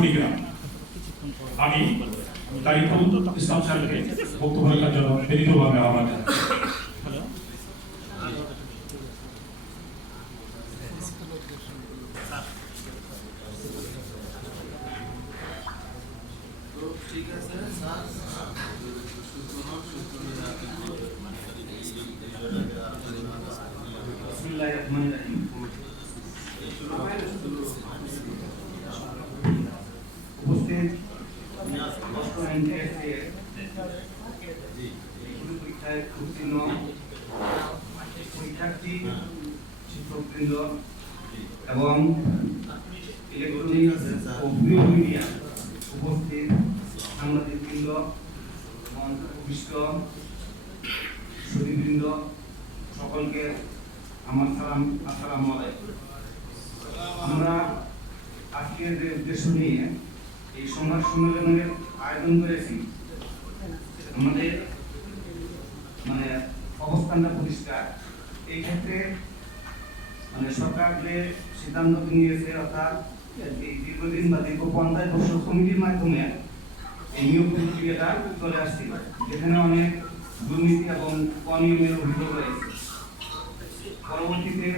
কুড়িগ্রাম। আমি তারিকুল ইসলাম স্যারকে বক্তব্য রাখার জন্য বিনীতভাবে আহ্বান জানাই। ঠিক আছে স্যার, পরীক্ষার্থী, শিক্ষকবৃন্দ এবং ইলেকট্রনিক ও প্রিয় মিডিয়া উপস্থিত সাংবাদিকবৃন্দ, অভিষ্ট সুধীবৃন্দ, সকলকে আমার সালাম, আসসালামু আলাইকুম। আমরা আজকের যে উদ্দেশ্য নিয়ে এই সংবাদ সম্মেলনের আয়োজন করেছি, আমাদের অবস্থানটা পরিষ্কার। এই ক্ষেত্রে সরকার যে সিদ্ধান্ত নিয়েছে, অর্থাৎ এই দীর্ঘদিন বা দীর্ঘ 50 বছর কমিটির মাধ্যমে এই নিয়োগ প্রক্রিয়াটা চলে আসছিল, যেখানে অনেক দুর্নীতি এবং অনিয়মের অভিযোগ রয়েছে। পরবর্তীতে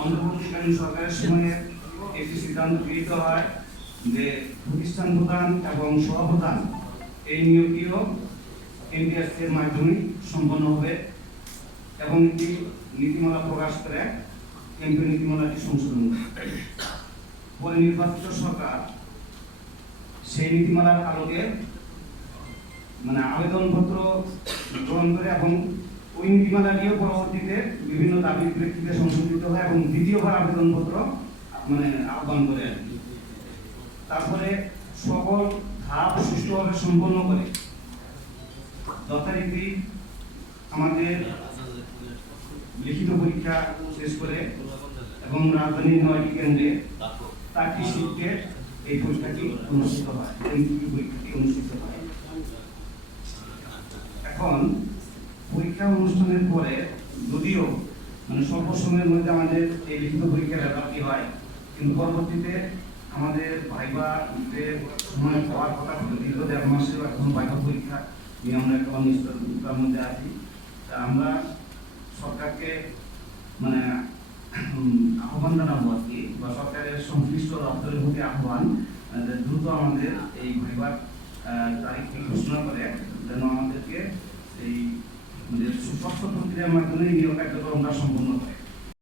অন্তর্বর্তীকালীন সরকারের সময়ে একটি সিদ্ধান্ত গৃহীত হয় যে প্রতিষ্ঠান প্রধান এবং সহপ্রধান এই নিয়োগটিও এনটিআরসি এর মাধ্যমে সম্পন্ন হবে এবং একটি নীতিমালা প্রকাশ করে এমপি নীতিমালাটি সংশোধন করে। পরে নির্বাচিত সরকার সেই নীতিমালার আলোকে আবেদনপত্র গ্রহণ করে এবং ওই নীতিমালাটিও পরবর্তীতে বিভিন্ন দাবির প্রেক্ষিতে সংশোধিত হয় এবং দ্বিতীয়বার আবেদনপত্র আহ্বান করে। তারপরে সকল ধাপ সুষ্ঠুভাবে সম্পন্ন করে যথারীতি আমাদের লিখিত পরীক্ষা শেষ করে এবং রাজধানীর 9টি কেন্দ্রে 4টি শিফটে এই পরীক্ষাটি অনুষ্ঠিত হয়, এখন পরীক্ষা অনুষ্ঠানের পরে যদিও স্বল্প সময়ের মধ্যে আমাদের এই লিখিত পরীক্ষার রেজাল্টটি হয়, কিন্তু পরবর্তীতে আমাদের ভাইবা যে সময় হওয়ার কথা ছিল, দীর্ঘ 1.5 মাসের এখন ভাইবা পরীক্ষা নিয়ে আমরা একটা অনিশ্চয়তার মধ্যে আছি। তা আমরা সরকারকে আহ্বান জানাবো আর কি, বা সরকারের সংশ্লিষ্ট দপ্তরের প্রতি আহ্বান দ্রুত আমাদের এই ভাইবার তারিখটি ঘোষণা করে যেন আমাদেরকে এই সুস্পষ্ট প্রক্রিয়ার মাধ্যমে নিয়োগ কার্যক্রমটা সম্পন্ন করে।